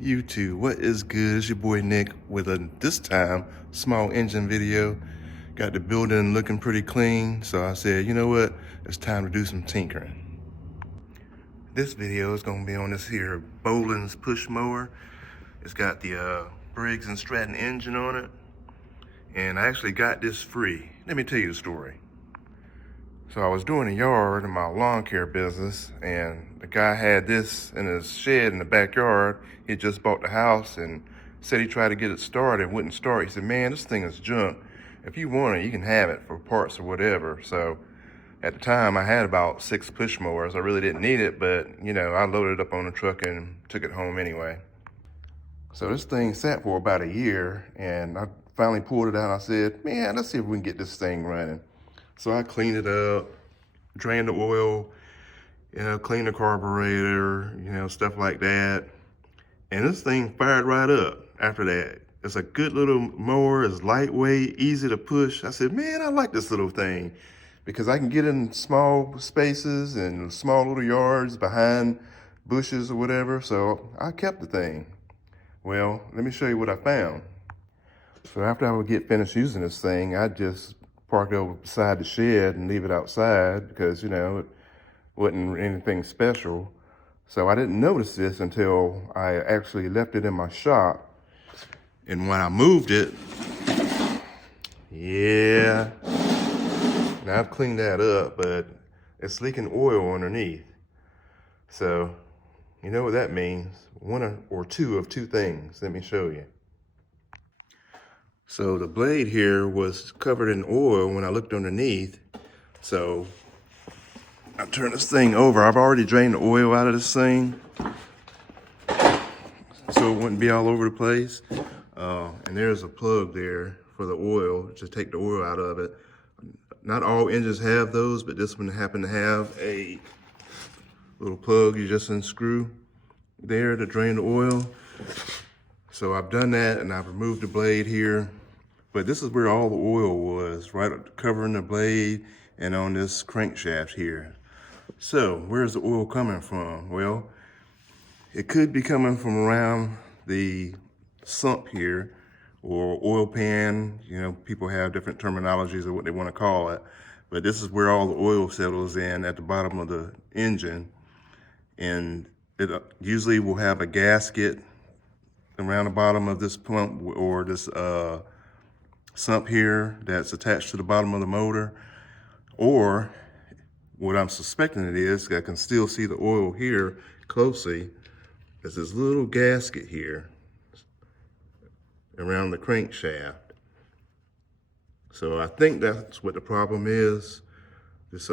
YouTube, what is good? It's your boy Nick with a, this time, small engine video. Got the building looking pretty clean, so I said, you know what? It's time to do some tinkering. This video is gonna be on this here Bolens push mower. It's got the Briggs and Stratton engine on it. And I actually got this free. Let me tell you the story. So I was doing a yard in my lawn care business, and the guy had this in his shed in the backyard. He had just bought the house and said he tried to get it started and wouldn't start. He said, man, this thing is junk. If you want it, you can have it for parts or whatever. So at the time I had about 6 push mowers. I really didn't need it, but you know, I loaded it up on the truck and took it home anyway. So this thing sat for about a year, and I finally pulled it out. I said, man, let's see if we can get this thing running. So I cleaned it up, drained the oil, cleaned the carburetor, stuff like that. And this thing fired right up after that. It's a good little mower, it's lightweight, easy to push. I said, man, I like this little thing because I can get in small spaces and small little yards behind bushes or whatever. So I kept the thing. Well, let me show you what I found. So after I would get finished using this thing, I just park it over beside the shed and leave it outside because, it wasn't anything special. So I didn't notice this until I actually left it in my shop. And when I moved it, yeah, now I've cleaned that up, but it's leaking oil underneath. So you know what that means? One or two of two things. Let me show you. So the blade here was covered in oil when I looked underneath. So I turned this thing over. I've already drained the oil out of this thing so it wouldn't be all over the place. And there's a plug there for the oil to take the oil out of it. Not all engines have those, but this one happened to have a little plug you just unscrew there to drain the oil. So I've done that and I've removed the blade here. But this is where all the oil was, right covering the blade and on this crankshaft here. So where's the oil coming from? Well, it could be coming from around the sump here or oil pan. People have different terminologies of what they want to call it. But this is where all the oil settles in at the bottom of the engine. And it usually will have a gasket around the bottom of this pump or this sump here that's attached to the bottom of the motor. Or what I'm suspecting it is, I can still see the oil here closely. There's this little gasket here around the crankshaft. So I think that's what the problem is, this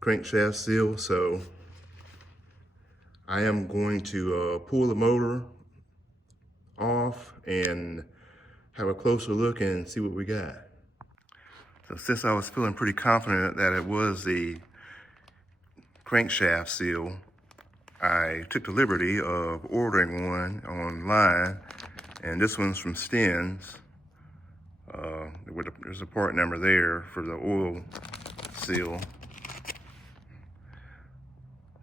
crankshaft seal. So I am going to pull the motor off and have a closer look and see what we got. So since I was feeling pretty confident that it was the crankshaft seal, I took the liberty of ordering one online, and this one's from Stens. There's a part number there for the oil seal.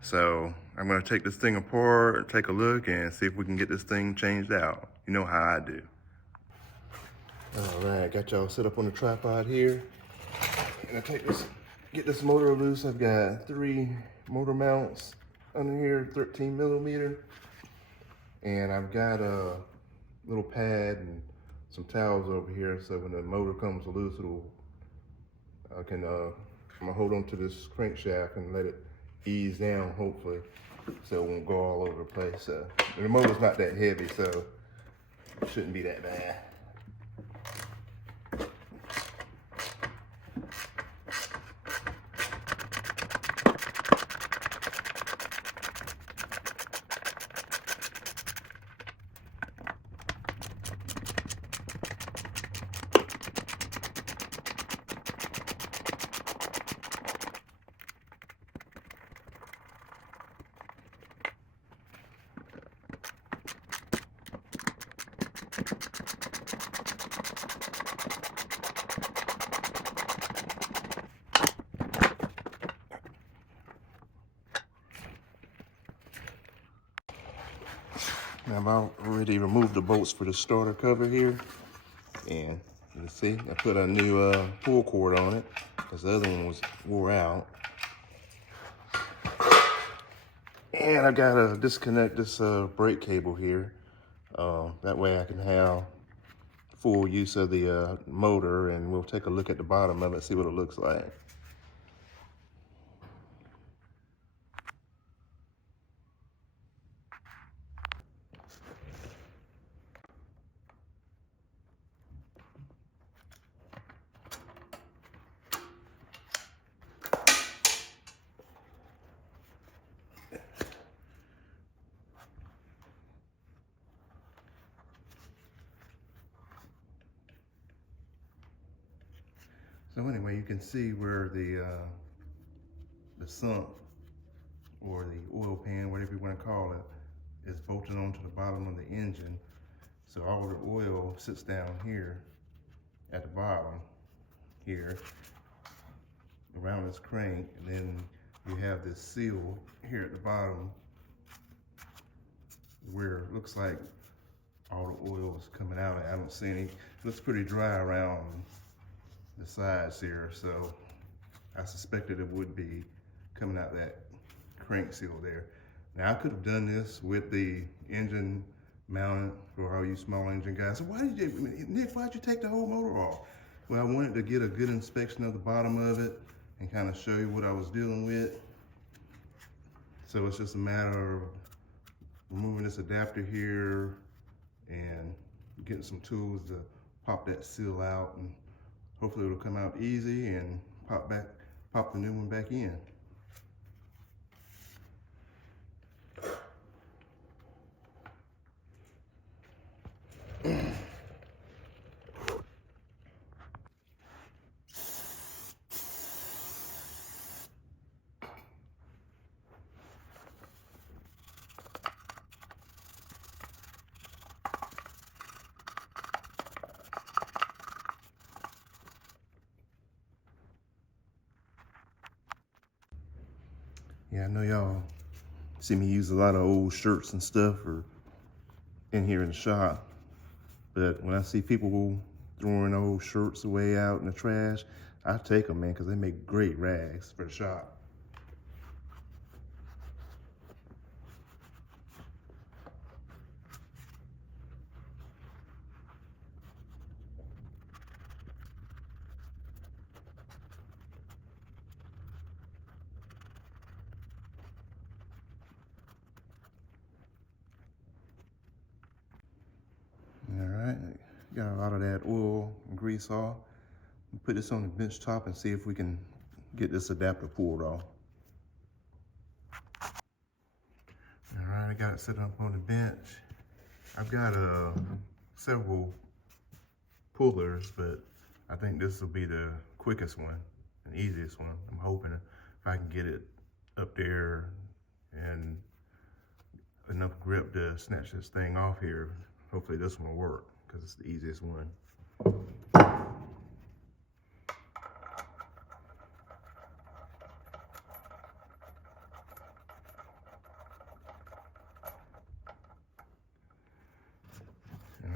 So I'm gonna take this thing apart, take a look, and see if we can get this thing changed out. You know how I do. All right, got y'all set up on the tripod here. And I get this motor loose. I've got 3 motor mounts under here, 13 millimeter. And I've got a little pad and some towels over here. So when the motor comes loose, I'm gonna hold on to this crankshaft and let it ease down, hopefully, so it won't go all over the place. So the motor's not that heavy, so it shouldn't be that bad. Now I've already removed the bolts for the starter cover here. And you see, I put a new pull cord on it because the other one was wore out. And I gotta disconnect this brake cable here. That way I can have full use of the motor, and we'll take a look at the bottom of it, see what it looks like. So anyway, you can see where the sump or the oil pan, whatever you want to call it, is bolted onto the bottom of the engine. So all the oil sits down here at the bottom here around this crank, and then you have this seal here at the bottom where it looks like all the oil is coming out. I don't see any. It looks pretty dry around the sides here, so I suspected it would be coming out that crank seal there. Now I could have done this with the engine mounted for all you small engine guys. So Nick, why'd you take the whole motor off? Well, I wanted to get a good inspection of the bottom of it and kind of show you what I was dealing with. So it's just a matter of removing this adapter here and getting some tools to pop that seal out, and hopefully it'll come out easy and pop the new one back in. Yeah, I know y'all see me use a lot of old shirts and stuff in here in the shop, but when I see people throwing old shirts away out in the trash, I take them, man, because they make great rags for the shop. Got a lot of that oil and grease off. Put this on the bench top and see if we can get this adapter pulled off. All right, I got it set up on the bench. I've got several pullers, but I think this will be the quickest one and easiest one. I'm hoping if I can get it up there and enough grip to snatch this thing off here, hopefully this one will work, because it's the easiest one. All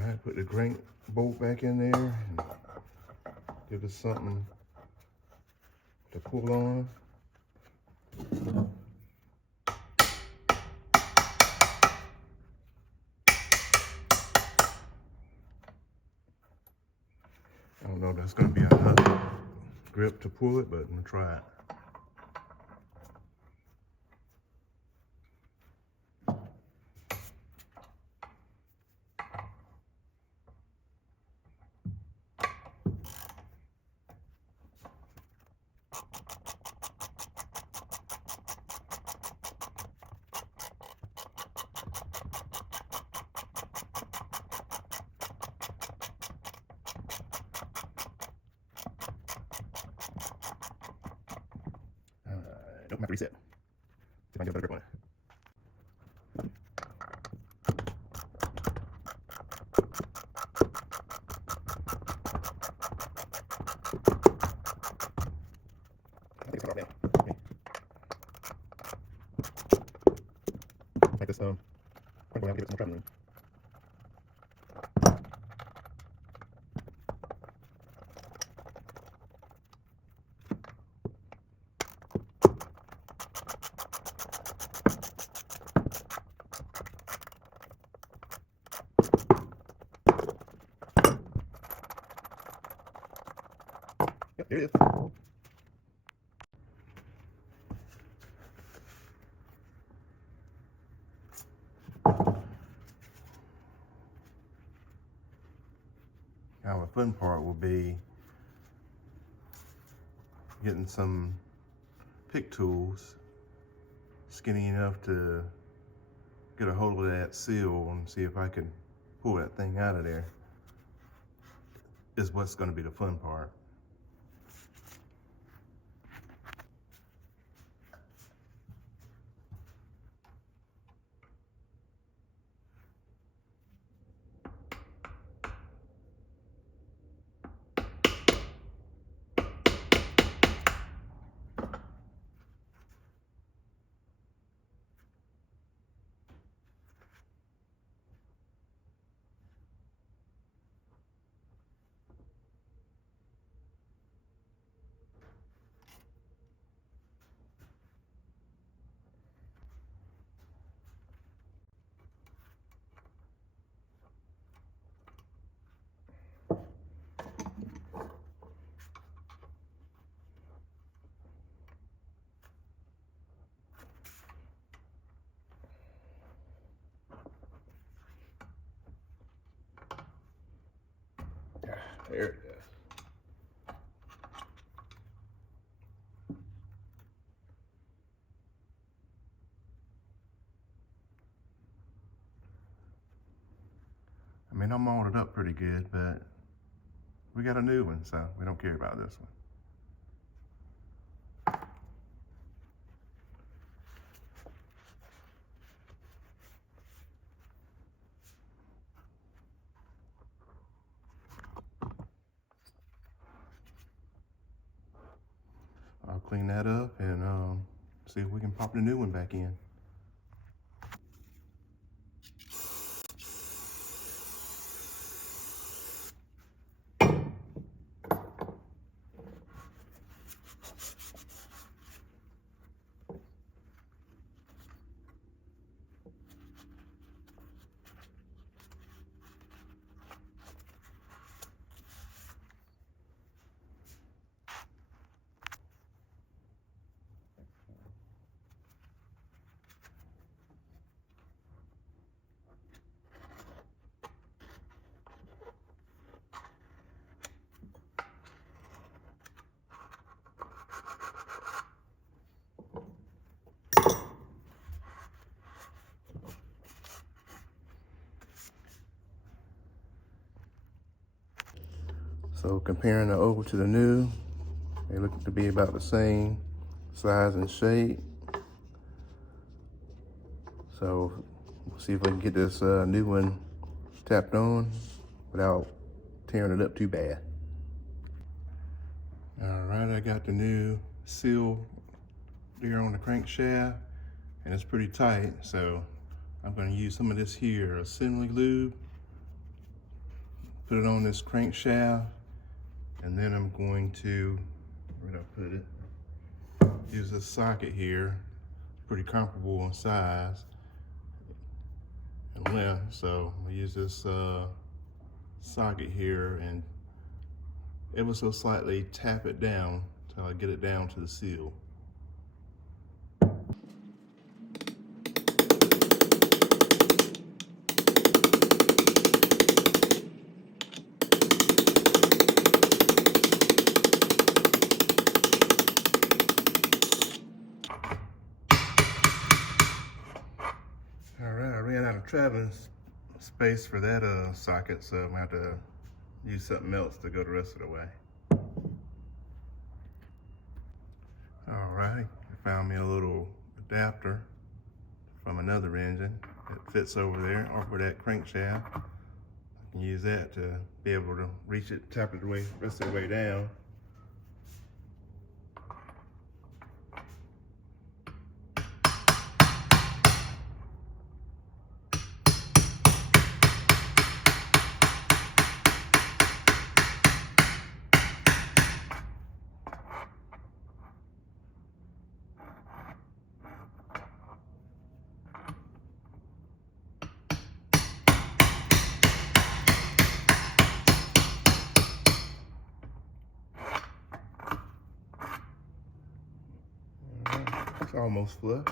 right, put the crank bolt back in there and give us something to pull on. I don't know if that's going to be enough grip to pull it, but I'm going to try it. Nope, I'm have to reset. See if I can get a better grip on it. I think it's right now. Okay. Like this, I'm going to give it some traveling room. There it is. Now the fun part will be getting some pick tools skinny enough to get a hold of that seal and see if I can pull that thing out of there. Is what's going to be the fun part. There it is. I mean, I'm molded up pretty good, but we got a new one, so we don't care about this one. I'll clean that up and see if we can pop the new one back in. So comparing the old to the new, they look to be about the same size and shape. So we'll see if we can get this new one tapped on without tearing it up too bad. All right, I got the new seal there on the crankshaft, and it's pretty tight, so I'm going to use some of this here assembly lube, put it on this crankshaft, and then I'm going to, where did I put it? Use this socket here, pretty comparable in size and length, so I'll use this socket here and ever so slightly tap it down until I get it down to the seal. Traveling space for that socket, so I'm gonna have to use something else to go the rest of the way. All right, I found me a little adapter from another engine that fits over there, over that crankshaft. I can use that to be able to reach it, tap it the rest of the way down. almost flush.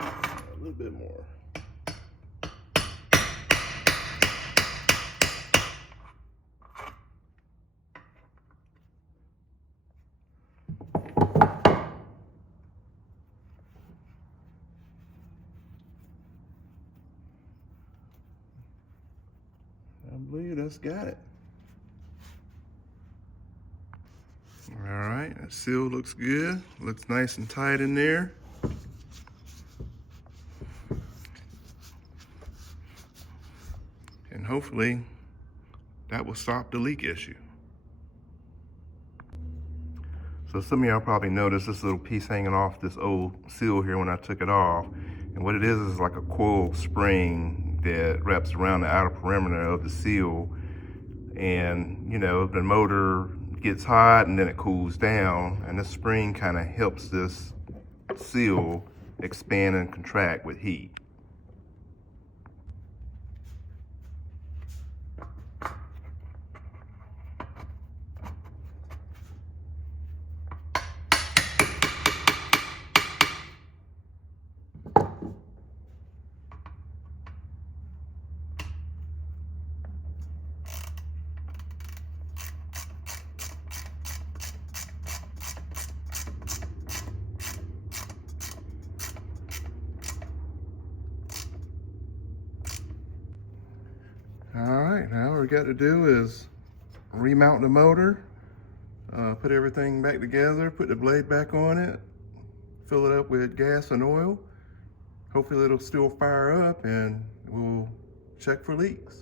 A little bit more. I believe that's got it. All right, that seal looks good. Looks nice and tight in there. And hopefully that will stop the leak issue. So some of y'all probably noticed this little piece hanging off this old seal here when I took it off. And what it is like a coil spring that wraps around the outer perimeter of the seal. And you know, the motor gets hot and then it cools down, and this spring kind of helps this seal expand and contract with heat. All right, now all we got to do is remount the motor, put everything back together, put the blade back on it, fill it up with gas and oil. Hopefully it'll still fire up, and we'll check for leaks.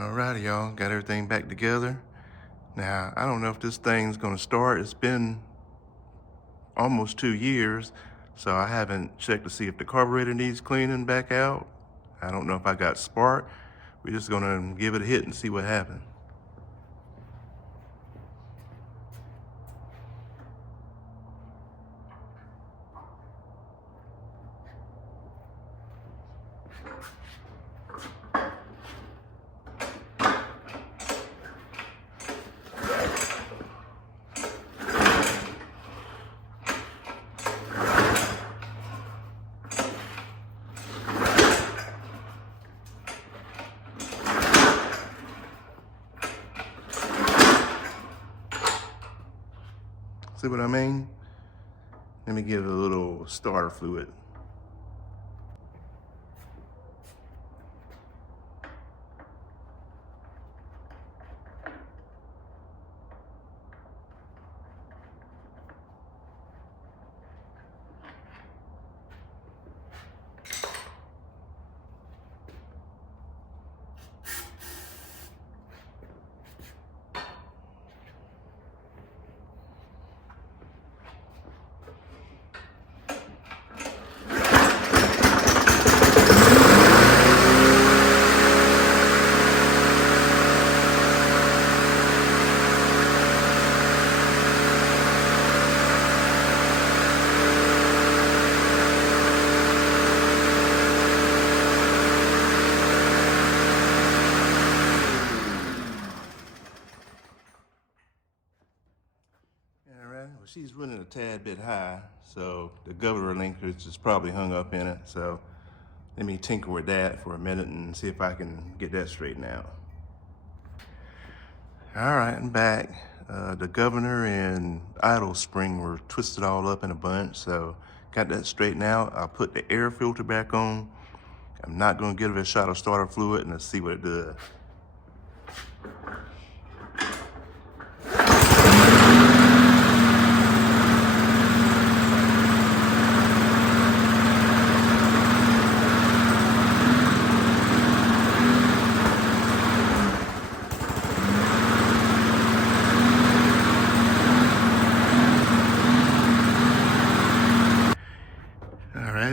Alrighty, y'all, got everything back together. Now, I don't know if this thing's gonna start. It's been almost 2 years, so I haven't checked to see if the carburetor needs cleaning back out. I don't know if I got spark. We're just gonna give it a hit and see what happens. See what I mean? Let me give it a little starter fluid. Well, she's running a tad bit high, so the governor linkage is probably hung up in it. So let me tinker with that for a minute and see if I can get that straightened out. All right, I'm back. The governor and idle spring were twisted all up in a bunch, so got that straightened out. I'll put the air filter back on. I'm not gonna give it a shot of starter fluid and let's see what it does.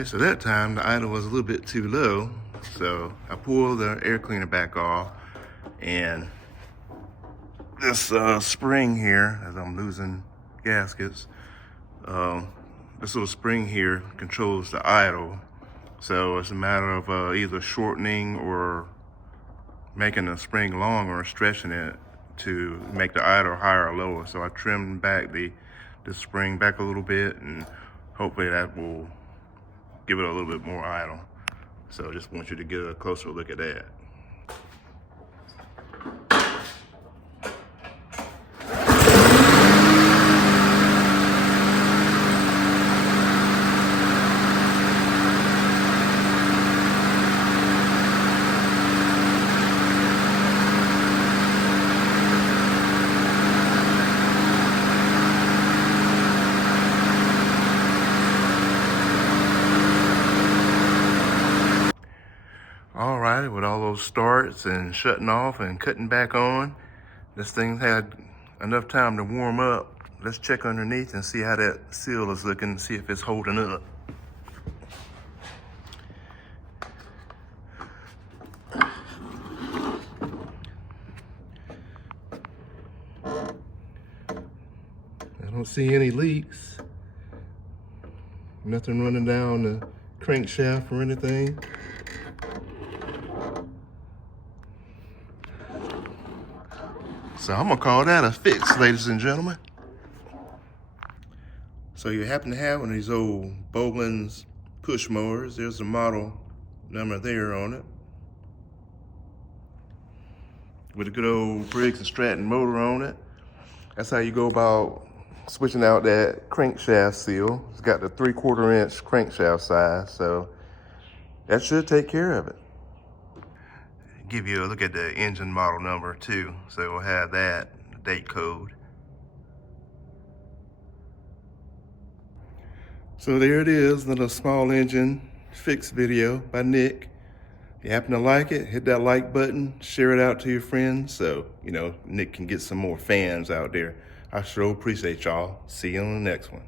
So that time the idle was a little bit too low, so I pulled the air cleaner back off, and this spring here, as I'm losing gaskets, this little spring here controls the idle. So it's a matter of either shortening or making the spring longer or stretching it to make the idle higher or lower. So I trimmed back the spring back a little bit, and hopefully that will give it a little bit more idle. So I just want you to get a closer look at that. All right, with all those starts and shutting off and cutting back on, this thing had enough time to warm up. Let's check underneath and see how that seal is looking, see if it's holding up. I don't see any leaks. Nothing running down the crankshaft or anything. So I'm gonna call that a fix, ladies and gentlemen. So you happen to have one of these old Bolens push mowers. There's the model number there on it, with a good old Briggs and Stratton motor on it. That's how you go about switching out that crankshaft seal. It's got the 3/4 inch crankshaft size, so that should take care of it. Give you a look at the engine model number too, so we'll have that date code. So there it is, another small engine fix video by Nick. you happen to like it, hit that like button, share it out to your friends so, Nick can get some more fans out there. I sure appreciate y'all. See you on the next one.